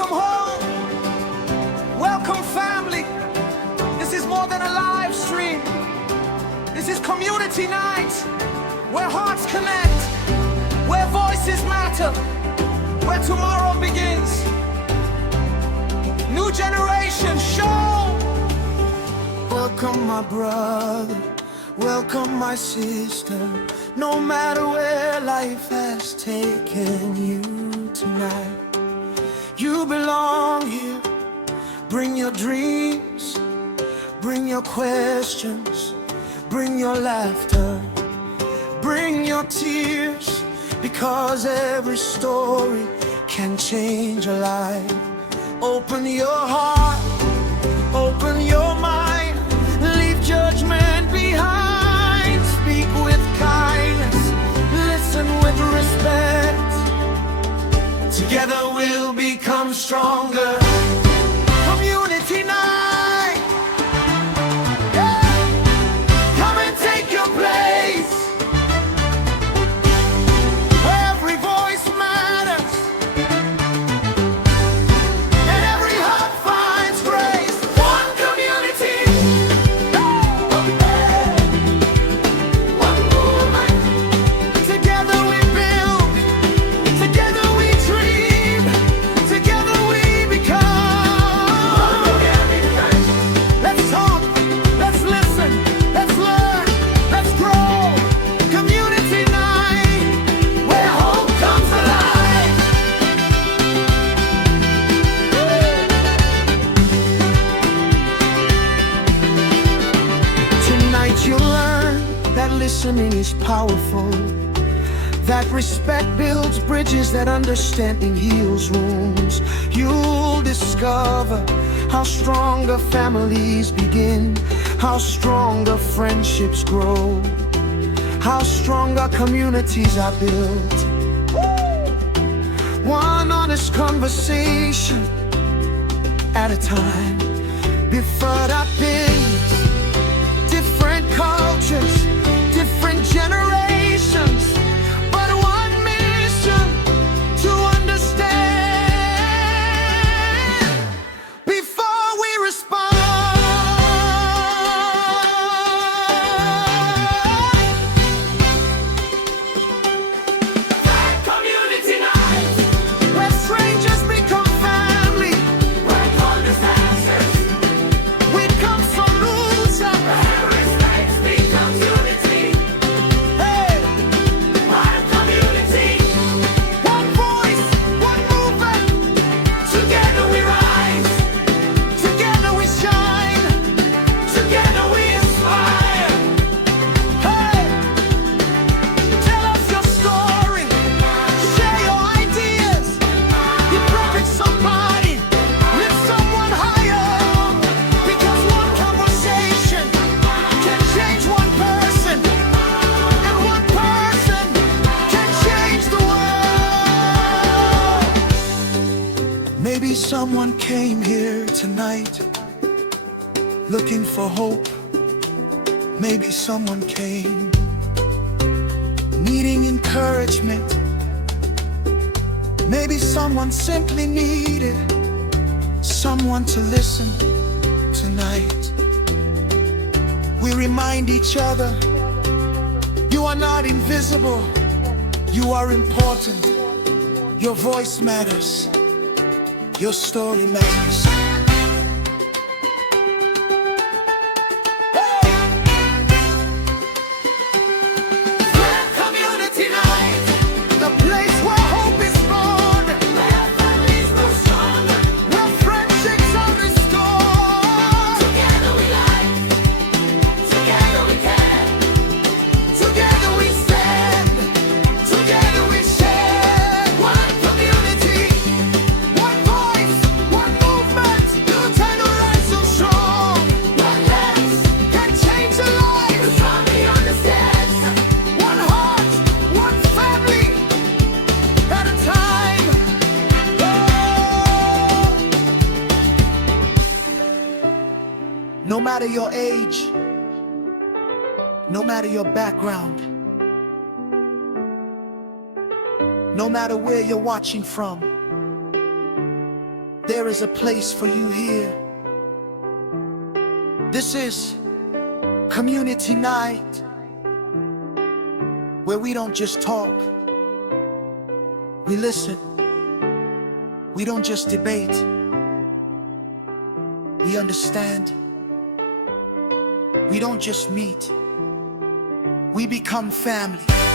Welcome home. Welcome family. This is more than a live stream. This is community night, where hearts connect, where voices matter, where tomorrow begins. New generation show. Welcome my brother, welcome my sister. No matter where life has taken you tonight, you belong here. Bring your dreams, bring your questions, bring your laughter, bring your tears, because every story can change a life. Open your heart, open your mind, leave judgment behind. Speak with kindness, listen with respect. Together we'll become stronger. Community night, yeah. Come and take your place. Every voice matters, and every heart finds grace. One community, one movement. Together we build, together we dream, together we become. Let's talk, let's listen, let's learn, let's grow. Community night, where hope comes alive. Tonight you'll learn that listening is powerful, that respect builds bridges, that understanding heals wounds. You'll discover how stronger families begin, how stronger friendships grow, how stronger communities are built. One honest conversation at a time. Before our things, different cultures, different generations, but one mission to understand before we respond. Community night, where strangers become family, where goodness answers, we come solution, where respect becomes unity. Hey, one community, one voice, one movement. Together we rise, together we shine, together we inspire. Hey, tell us your story, share your ideas. Encourage somebody, lift someone higher, because one conversation can change one person, and one person can change the world. Maybe someone came here tonight looking for hope. Maybe someone came needing encouragement. Maybe someone simply needed someone to listen tonight. We remind each other, you are not invisible, you are important. Your voice matters, your story matters. Community night, the place where hope is born, where families grow stronger, where friendships are restored. Together we live, together we care, together we stand, together we share. One community, one voice, one movement. New generation strong. One lens can change a life. The family understands. One heart, one family at a time. No matter your age, no matter your background, no matter where you're watching from, there is a place for you here. This is community night, where we don't just talk, we listen. We don't just debate, we understand. We don't just meet, we become family.